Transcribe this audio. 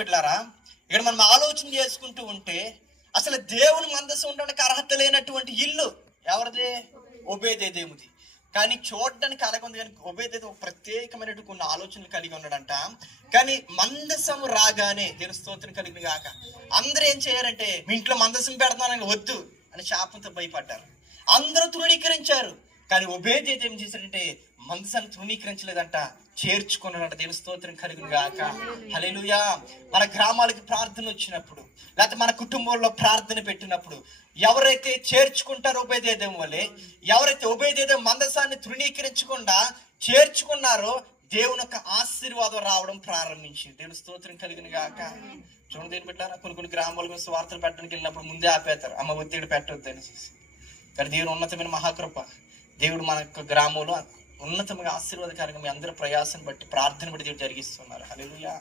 బిడ్డలారా, ఇక్కడ మనం ఆలోచన చేసుకుంటూ ఉంటే అసలు దేవుని మందసం ఉండడానికి అర్హత లేనటువంటి ఇల్లు ఎవరిది? ఓబేదేదోముది. కానీ చూడడానికి అలాగే ఉంది, కానీ ఓబేదేదోము ఒక ప్రత్యేకమైనటువంటి కొన్ని ఆలోచనలు కలిగి ఉన్నాడంట. కానీ మందసం రాగానే దేవుని స్తోత్రం కలిగిన గాక అందరూ ఏం చేయారంటే, మీ ఇంట్లో మందసం పెడతానని వద్దు అని శాపంతో భయపడ్డారు. అందరూ తృణీకరించారు. కానీ ఓబేదేదోము ఏం చేశాడంటే మందసాన్ని తృణీకరించలేదంట, చేర్చుకున్నాడంట. దేవుని స్తోత్రం కలుగును గాక. హల్లెలూయా. మన గ్రామాలకి ప్రార్థన వచ్చినప్పుడు, లేకపోతే మన కుటుంబంలో ప్రార్థన పెట్టినప్పుడు ఎవరైతే చేర్చుకుంటారో ఓబేదేదోము వలె, ఎవరైతే ఓబేదేదోము మందసాన్ని తృణీకరించకుండా చేర్చుకున్నారో దేవుని యొక్క ఆశీర్వాదం రావడం ప్రారంభించింది. దేవుని స్తోత్రం కలుగును గాక. చూడండి దేని పెట్టారా, కొన్ని గ్రామాల మీద వార్తలు పెట్టడానికి వెళ్ళినప్పుడు ముందే ఆపేస్తారు, అమ్మ ఒత్తిడి పెట్టవద్దు అని. కానీ దేవుని ఉన్నతమైన మహాకృప, దేవుడు మన యొక్క గ్రామంలో ఉన్నతమైన ఆశీర్వాదకరంగా మీ అందరి ప్రయాసం బట్టి, ప్రార్థన బట్టి దేవుడు జరిగిస్తున్నారు. హల్లెలూయా.